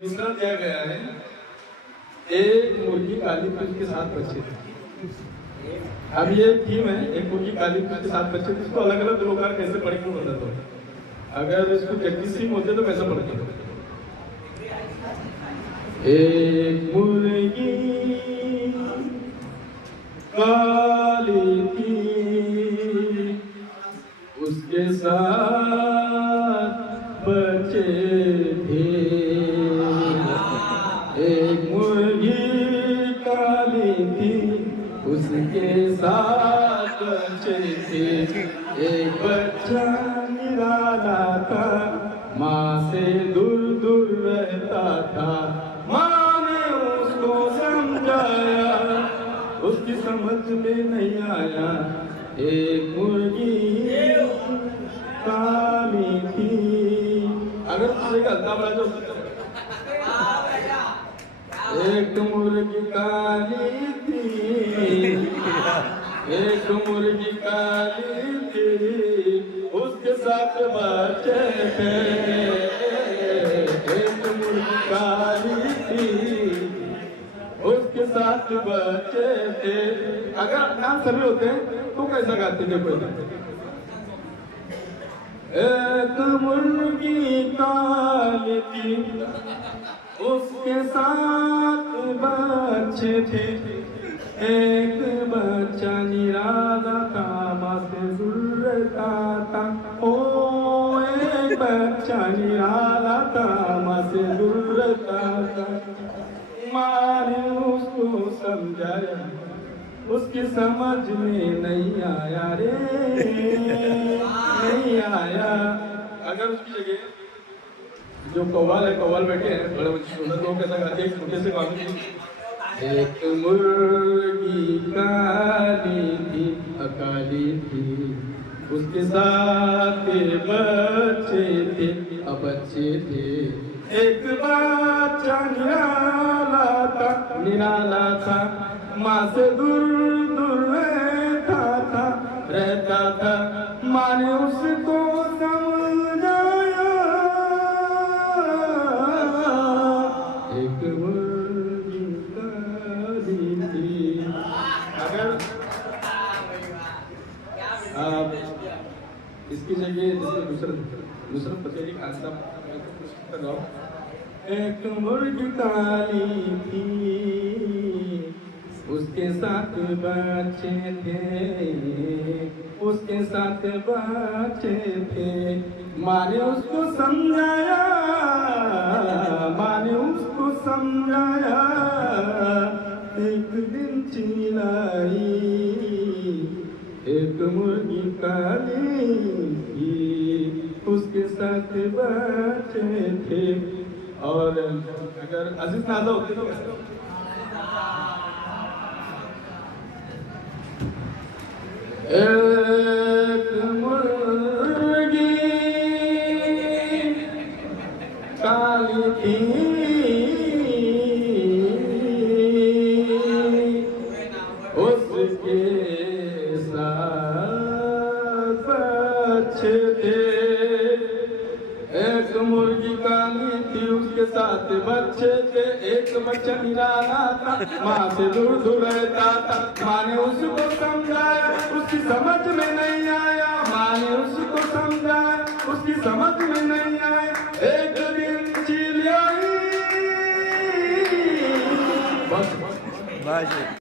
तीसरा दिया गया है, एक मुर्गी काली फिश के 7 बच्चे थे। अब ये थीम है, एक मुर्गी काली फिश के 7 बच्चे थे। इसको अलग अलग लोग कैसे पढ़ेंगे बताता हूँ। अगर इसको जगदीश सिंह होते तो कैसा पढ़ते? एक मुर्गी काली थी, उसके साथ बच्चे थे। एक मुर्गी काली थी, उसके साथ बच्चे थे। एक बच्चा निराला था, माँ से दूर दूर रहता था। माँ ने उसको समझाया, उसकी समझ में नहीं आया। एक मुर्गी काली थी। अगर तुझे गलता बड़ा तो एक मुर्गी काली थी, एक मुर्गी काली थी, उसके साथ बच्चे थे। एक मुर्गी काली थी, उसके साथ बच्चे थे। अगर नाम सभी होते तो कैसा गाते थे? पहले एक मुर्गी काली थी, उसके साथ बच्चे थे। एक बच्चा निराला था, माँ से दूर रहता था। ओ एक बच्चा निराला था, माँ से दूर रहता था। माँ ने उसको समझाया, उसकी समझ में नहीं आया रे, नहीं आया। अगर उसकी जगह जो कव्वाल है, कव्वाल बैठे हैं बड़े बच्चे सुंदर लोग कैसा गाते हैं, छोटे से गाने। एक मुर्गी काली थी, अकाली थी, उसके साथ बच्चे थे, बच्चे थे। एक बच्चा निराला था, माँ से दूर दूर रहता था। माँ ने उसको समझाया, एक मुर्गी काली थी। अगर आप इसकी जगह दूसरा पचेरी का आंसर लगाओ। एक मुर्गी काली थी, उसके साथ बच्चे थे, उसके साथ बच्चे थे। माँ ने उसको समझाया, माँ ने उसको समझाया। एक दिन चिल्लाई, एक मुर्गी काली थी, उसके साथ बच्चे थे। और अगर अजीज नादा होते तो एक मुर्गी काली थी, उसके साथ बच्चे थे। एक मुर्गी काली थी, उसके साथ बच्चे थे। एक बच्चा निराला था, माँ से दूर दूर रहता था। माँ ने उसको समझाया, उसकी समझ में नहीं आया। माँ ने उसको समझाया, उसकी समझ में नहीं आया। एक दिन चिल्लाई, बस